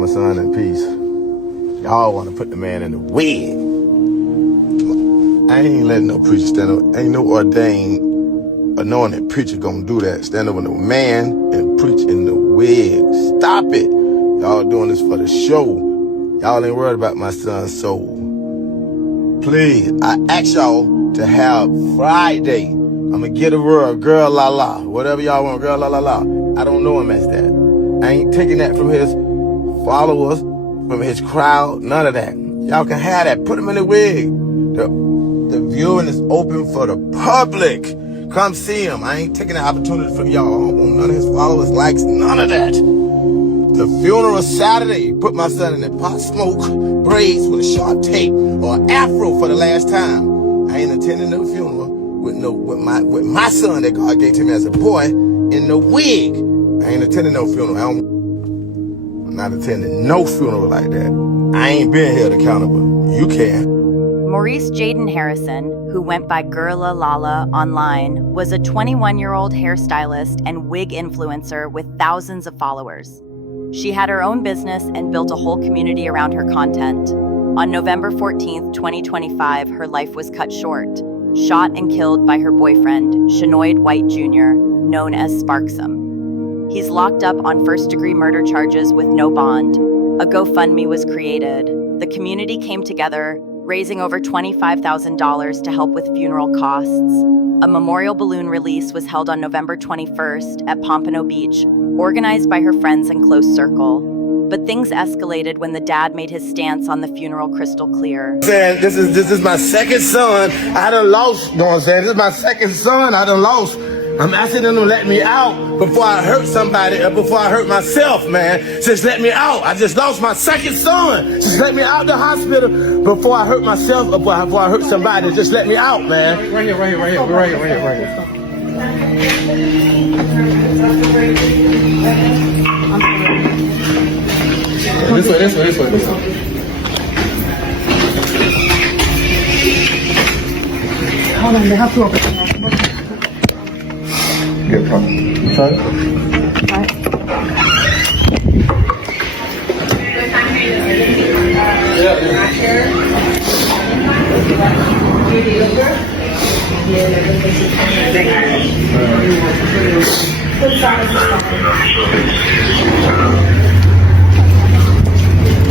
my son in peace. Y'all want to put the man in the wig. I ain't letting no preacher stand up. Ain't no ordained, anointed preacher gonna do that. Stand up with no man and preach in the wig. Stop it. Y'all doing this for the show. Y'all ain't worried about my son's soul. Please, I ask y'all to have Friday. I'ma get a word, Girlalala. Whatever y'all want, Girlalala. I don't know him as that. I ain't taking that from his followers, from his crowd, none of that. Y'all can have that. Put him in the wig. The viewing is open for the public. Come see him. I ain't taking the opportunity from y'all. I don't want none of his followers, likes, none of that. The funeral Saturday. Put my son in the pot smoke, braids with a sharp tape, or afro for the last time. I ain't attending no funeral with my son that God gave to me as a boy in the wig. I ain't attending no funeral. I'm not attending no funeral like that. I ain't been held accountable. You can. Maurice Jaden Harrison, who went by Girlalala online, was a 21-year-old hairstylist and wig influencer with thousands of followers. She had her own business and built a whole community around her content. On November 14th, 2025, her life was cut short, shot and killed by her boyfriend, Shanoid White Jr., known as Sparksum. He's locked up on first-degree murder charges with no bond. A GoFundMe was created. The community came together, raising over $25,000 to help with funeral costs. A memorial balloon release was held on November 21st at Pompano Beach, organized by her friends and close circle. But things escalated when the dad made his stance on the funeral crystal clear. This is my second son. I done lost. You know what I'm saying? This is my second son. I done lost. I'm asking them to let me out before I hurt somebody or before I hurt myself, man. Just let me out. I just lost my second son. Just let me out the hospital before I hurt myself or before I hurt somebody. Just let me out, man. Right here. This way. Hold on, they have to open. Good problem. Sorry? Right.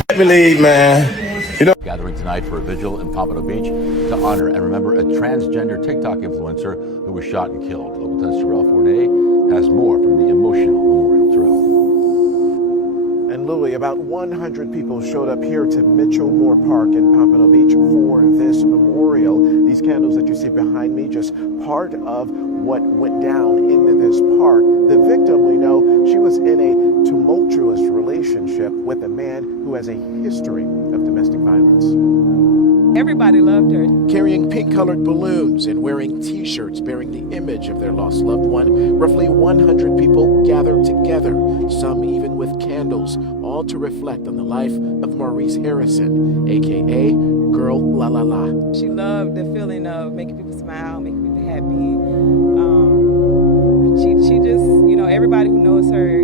Let me leave, man. You know. Gathering tonight for a vigil in Pompano Beach to honor and remember a transgender TikTok influencer who was shot and killed. Local 10's Terrell Fournier has more from the emotional memorial. Terrell. And Louis, about 100 people showed up here to Mitchell Moore Park in Pompano Beach for this memorial. These candles that you see behind me, just part of what went down in this park. The victim, we know, she was in a tumultuous relationship with a man who has a history of domestic violence. Everybody loved her. Carrying pink-colored balloons and wearing T-shirts bearing the image of their lost loved one, roughly 100 people gathered together, some even with candles, all to reflect on the life of Maurice Harrison, a.k.a. Girlalala. She loved the feeling of making people smile, making people happy. She just, everybody who knows her,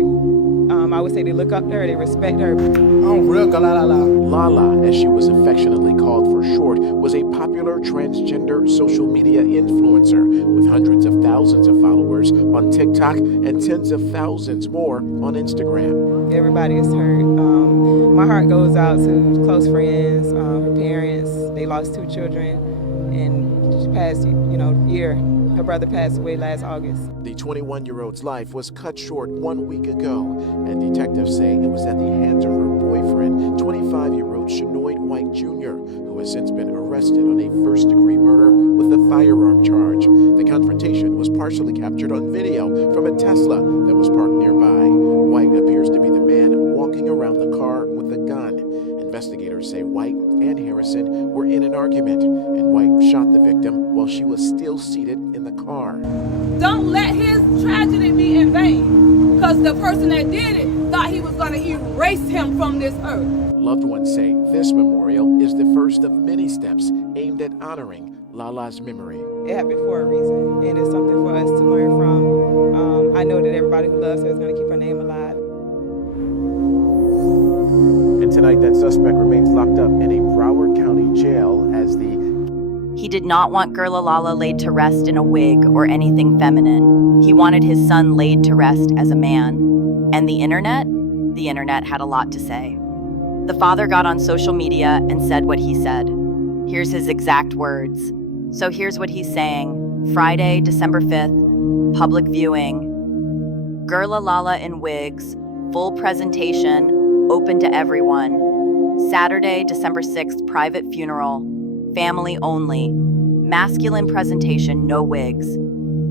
I would say they look up to her, they respect her. I'm real Girlalala. Lala, as she was affectionately called for short, was a popular transgender social media influencer with hundreds of thousands of followers on TikTok and tens of thousands more on Instagram. Everybody is hurt. My heart goes out to close friends, her parents. They lost 2 children, and she passed, year. Her brother passed away last August. The 21-year-old's life was cut short 1 week ago, and detectives say it was at the hands of her boyfriend, 25-year-old Shanoid White Jr., who has since been arrested on a first-degree murder with a firearm charge. The confrontation was partially captured on video from a Tesla that was parked nearby. White appears to be the man walking around the car with a gun. Investigators say White and Harrison were in an argument, and White shot the victim while she was still seated in the car. Don't let his tragedy be in vain, because the person that did it thought he was going to erase him from this earth. Loved ones say this memorial is the first of many steps aimed at honoring Lala's memory. It happened for a reason, and it's something for us to learn from. I know that everybody who loves her is going to keep her name alive. tonight, that suspect remains locked up in a Broward County jail as the... He did not want Girlalala laid to rest in a wig or anything feminine. He wanted his son laid to rest as a man. And the internet? The internet had a lot to say. The father got on social media and said what he said. Here's his exact words. So here's what he's saying. Friday, December 5th, public viewing. Girlalala in wigs, full presentation, open to everyone. Saturday, December 6th, private funeral, family only. Masculine presentation, no wigs.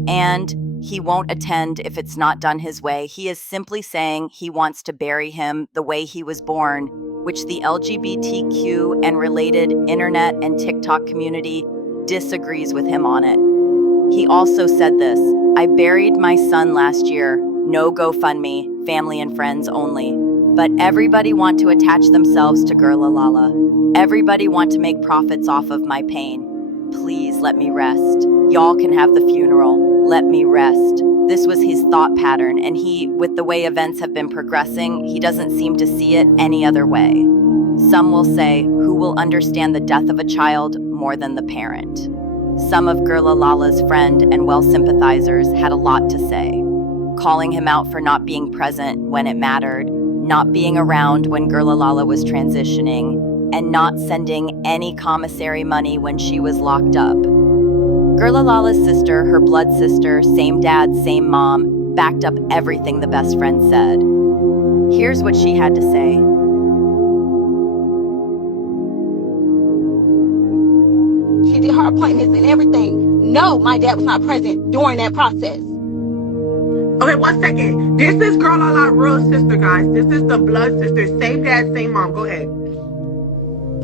And he won't attend if it's not done his way. He is simply saying he wants to bury him the way he was born, which the LGBTQ and related internet and TikTok community disagrees with him on it. He also said this, I buried my son last year, no GoFundMe, family and friends only. But everybody want to attach themselves to Girlalala. Everybody want to make profits off of my pain. Please let me rest. Y'all can have the funeral. Let me rest. This was his thought pattern, and he, with the way events have been progressing, he doesn't seem to see it any other way. Some will say, who will understand the death of a child more than the parent? Some of Girlalala's friend and well sympathizers had a lot to say, calling him out for not being present when it mattered, not being around when Girlalala was transitioning, and not sending any commissary money when she was locked up. Girlalala's sister, her blood sister, same dad, same mom, backed up everything the best friend said. Here's what she had to say. She did her appointments and everything. No, my dad was not present during that process. Okay, 1 second. This is Girlalala's real sister, guys. This is the blood sister. Same dad, same mom. Go ahead.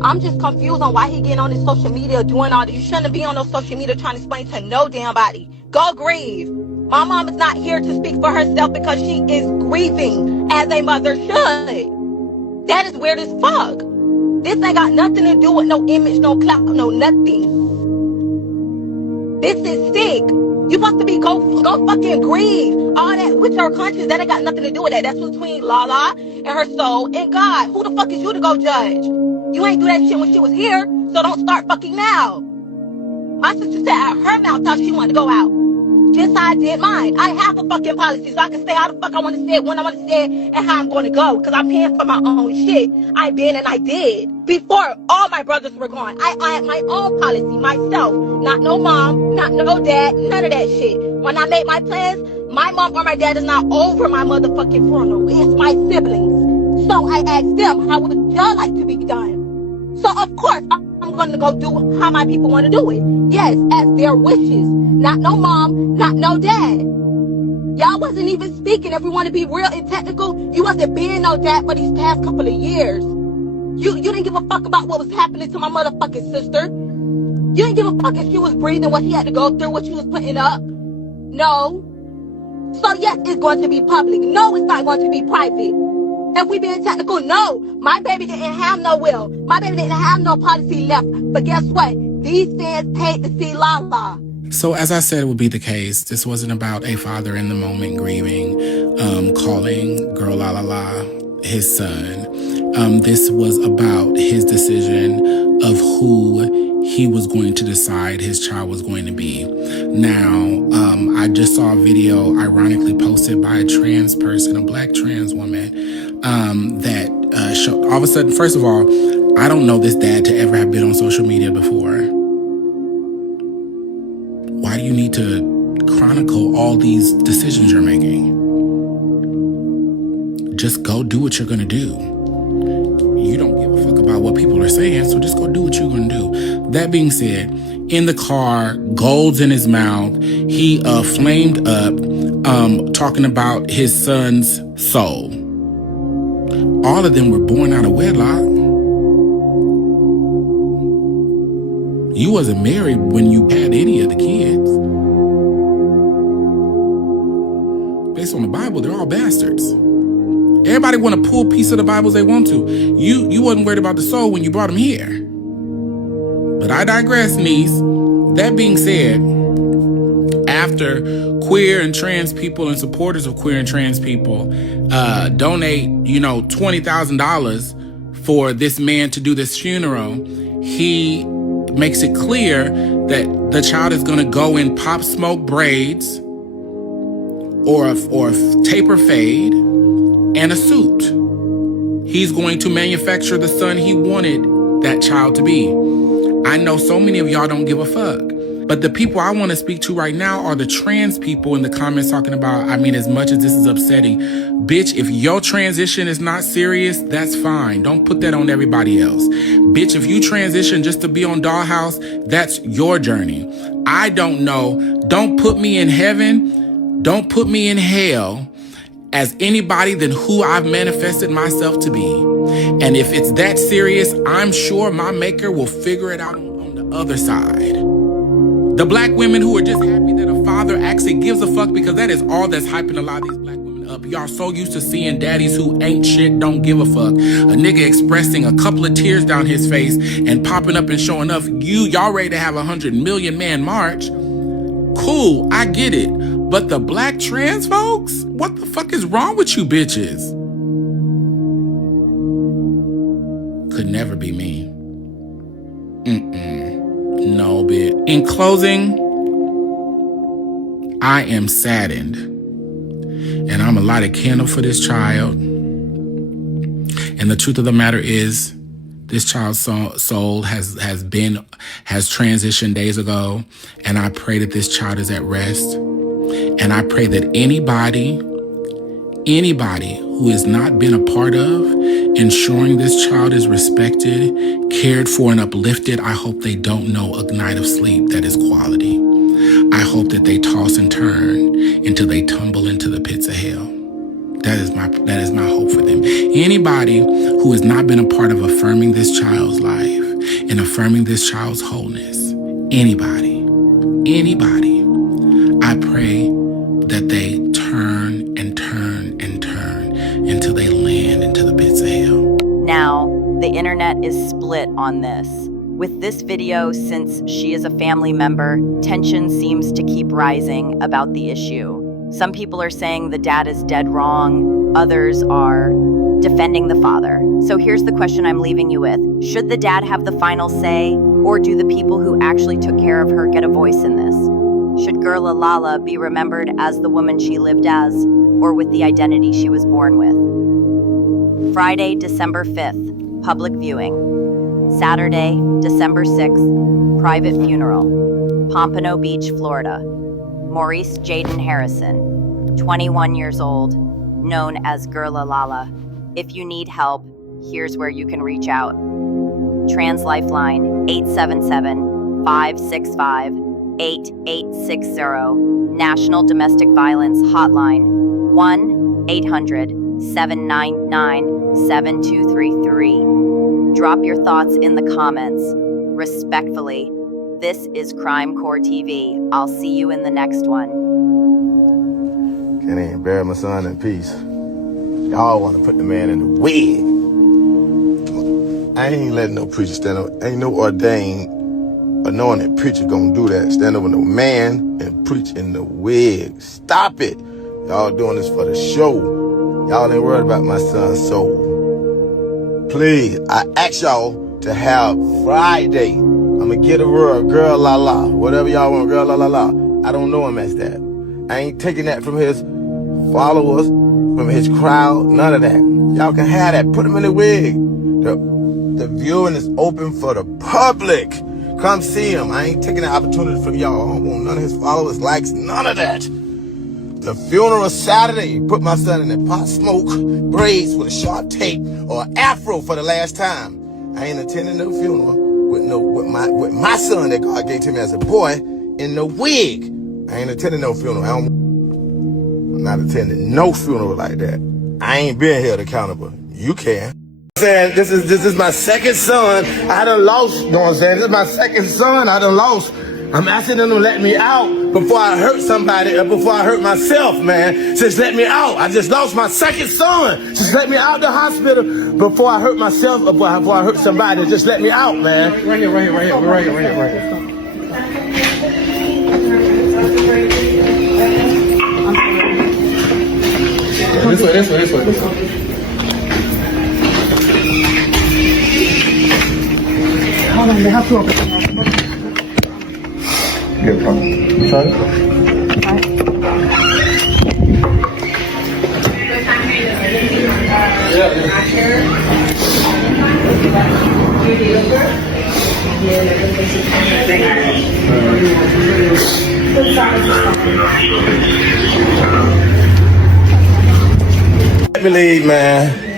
I'm just confused on why he getting on his social media doing all this. You shouldn't be on those social media trying to explain to no damn body. Go grieve. My mom is not here to speak for herself because she is grieving as a mother should. That is weird as fuck. This ain't got nothing to do with no image, no clout, no nothing. This is sick. You supposed to be go fucking grieve. All that with her conscience, that ain't got nothing to do with that. That's between Lala and her soul and God. Who the fuck is you to go judge? You ain't do that shit when she was here, so don't start fucking now. My sister said out her mouth how she wanted to go out. Just how I did mine. I have a fucking policy, so I can say how the fuck I want to say it, when I want to say it, and how I'm going to go. Because I'm paying for my own shit. I been and I did. Before all my brothers were gone. I had my own policy, myself. Not no mom, not no dad, none of that shit. When I made my plans, my mom or my dad is not over my motherfucking funeral. It's my siblings. So I asked them, how would y'all like to be done? So of course, I'm going to go do how my people want to do it. Yes, as their wishes. Not no mom, not no dad. Y'all wasn't even speaking. If we want to be real and technical, you wasn't being no dad for these past couple of years. You didn't give a fuck about what was happening to my motherfucking sister. You didn't give a fuck if she was breathing, what she had to go through, what she was putting up. No. So yes, it's going to be public. No, it's not going to be private. If we being technical, no. My baby didn't have no will. My baby didn't have no policy left. But guess what? These fans paid to see Lala. So as I said would be the case, this wasn't about a father in the moment grieving, calling Girlalala his son. This was about his decision of who he was going to decide his child was going to be. Now, I just saw a video ironically posted by a trans person, a black trans woman, that showed, all of a sudden, first of all, I don't know this dad to ever have been on social media before. Why do you need to chronicle all these decisions you're making? Just go do what you're going to do. You don't give a fuck about what people are saying, so just go do what you're going to do. That being said, in the car, gold's in his mouth, he flamed up, talking about his son's soul. All of them were born out of wedlock. You wasn't married when you had any of the kids. Based on the Bible, they're all bastards. Everybody want to pull a piece of the Bible they want to. You wasn't worried about the soul when you brought him here. But I digress, niece. That being said, after queer and trans people and supporters of queer and trans people donate, $20,000 for this man to do this funeral, he makes it clear that the child is going to go in pop smoke braids or a taper fade and a suit. He's going to manufacture the son he wanted that child to be. I know so many of y'all don't give a fuck. But the people I want to speak to right now are the trans people in the comments talking about, I mean, as much as this is upsetting, bitch, if your transition is not serious, that's fine. Don't put that on everybody else. Bitch, if you transition just to be on Dollhouse, that's your journey. I don't know. Don't put me in heaven. Don't put me in hell as anybody than who I've manifested myself to be. And if it's that serious, I'm sure my maker will figure it out on the other side. The black women who are just happy that a father actually gives a fuck, because that is all that's hyping a lot of these black women up. Y'all so used to seeing daddies who ain't shit, don't give a fuck. A nigga expressing a couple of tears down his face and popping up and showing up. Y'all ready to have 100 million man march. Cool, I get it. But the black trans folks? What the fuck is wrong with you bitches? Could never be me. No, bitch. In closing, I am saddened. And I'm a light a candle for this child. And the truth of the matter is, this child's soul has transitioned days ago. And I pray that this child is at rest. And I pray that anybody who has not been a part of ensuring this child is respected, cared for, and uplifted, I hope they don't know a night of sleep that is quality. I hope that they toss and turn until they tumble into the pits of hell. That is my hope for them. Anybody who has not been a part of affirming this child's life and affirming this child's wholeness, anybody, I pray that they turn and turn and turn until they land into the pits of hell. Now, the internet is split on this. With this video, since she is a family member, tension seems to keep rising about the issue. Some people are saying the dad is dead wrong. Others are defending the father. So here's the question I'm leaving you with. Should the dad have the final say, or do the people who actually took care of her get a voice in this? Should Girlalala be remembered as the woman she lived as, or with the identity she was born with? Friday, December 5th, public viewing. Saturday, December 6th, private funeral. Pompano Beach, Florida. Maurice Jaden Harrison, 21 years old, known as Girlalala. If you need help, here's where you can reach out. Trans Lifeline, 877-565-8860. National Domestic Violence Hotline, 1-800-799-7233. Drop your thoughts in the comments. Respectfully, this is Crime Core TV. I'll see you in the next one. Can't even bury my son in peace. Y'all want to put the man in the wig. I ain't letting no preacher stand up. Ain't no ordained, anointed preacher gonna do that. Stand over no man and preach in the wig. Stop it. Y'all doing this for the show. Y'all ain't worried about my son's soul. Please, I ask y'all to have Friday. I'm gonna get a word, Girlalala. Whatever y'all want, Girlalala. I don't know him as that. I ain't taking that from his followers, from his crowd, none of that. Y'all can have that. Put him in the wig. The viewing is open for the public. Come see him. I ain't taking the opportunity from y'all. I don't want none of his followers, likes, none of that. The funeral Saturday. Put my son in the pot smoke braids with a sharp tape or afro for the last time. I ain't attending no funeral with my son that God gave to me as a boy in the wig. I ain't attending no funeral. I'm not attending no funeral like that. I ain't being held accountable. You can. Saying this is my second son. I done lost. You know what I'm saying? This is my second son. I done lost. I'm asking them to let me out before I hurt somebody or before I hurt myself, man. Just let me out. I just lost my second son. Just let me out the hospital before I hurt myself or before I hurt somebody. Just let me out, man. Right here. This way. have to open it. Get a Try it. Let me leave, man.